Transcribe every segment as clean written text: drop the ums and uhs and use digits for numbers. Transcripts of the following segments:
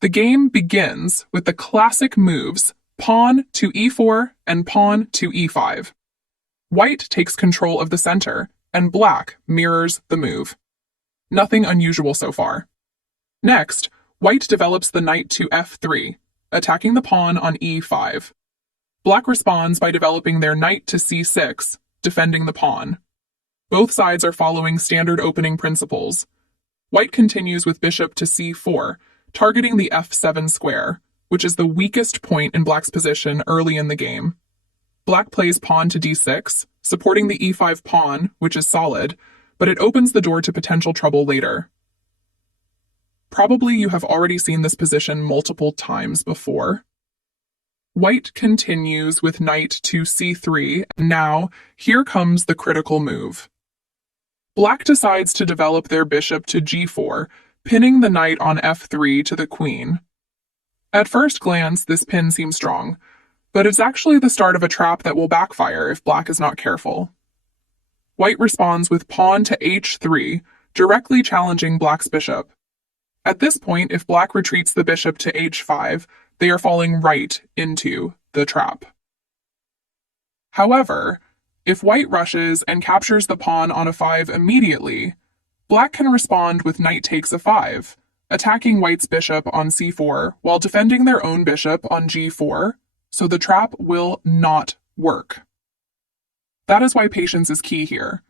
The game begins with the classic moves pawn to e4 and pawn to e5. White takes control of the center, and black mirrors the move. Nothing unusual so far. Next, white develops the knight to f3, attacking the pawn on e5. Black responds by developing their knight to c6, defending the pawn. Both sides are following standard opening principles. White continues with bishop to c4, targeting the f7 square, which is the weakest point in black's position early in the game. Black plays pawn to d6, supporting the e5 pawn, which is solid, but it opens the door to potential trouble later. Probably you have already seen this position multiple times before. White continues with knight to c3. Now, here comes the critical move. Black decides to develop their bishop to g4, pinning the knight on f3 to the queen. At first glance, this pin seems strong, but it's actually the start of a trap that will backfire if black is not careful. White responds with pawn to h3, directly challenging black's bishop. At this point, if black retreats the bishop to h5, they are falling right into the trap. However, if white rushes and captures the pawn on a5 immediately, black can respond with knight takes a5, attacking white's bishop on c4 while defending their own bishop on g4, so the trap will not work. That is why patience is key here.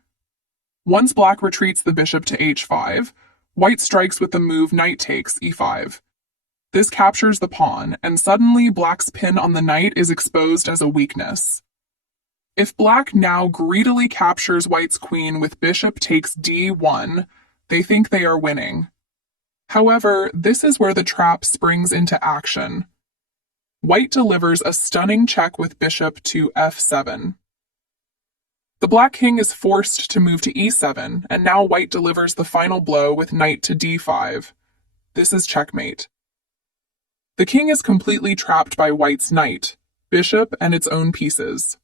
Once black retreats the bishop to h5, white strikes with the move knight takes e5. This captures the pawn, and suddenly black's pin on the knight is exposed as a weakness. If black now greedily captures white's queen with bishop takes d1, they think they are winning. However, this is where the trap springs into action. White delivers a stunning check with bishop to f7. The black king is forced to move to e7, and now white delivers the final blow with knight to d5. This is checkmate. The king is completely trapped by white's knight, bishop, and its own pieces.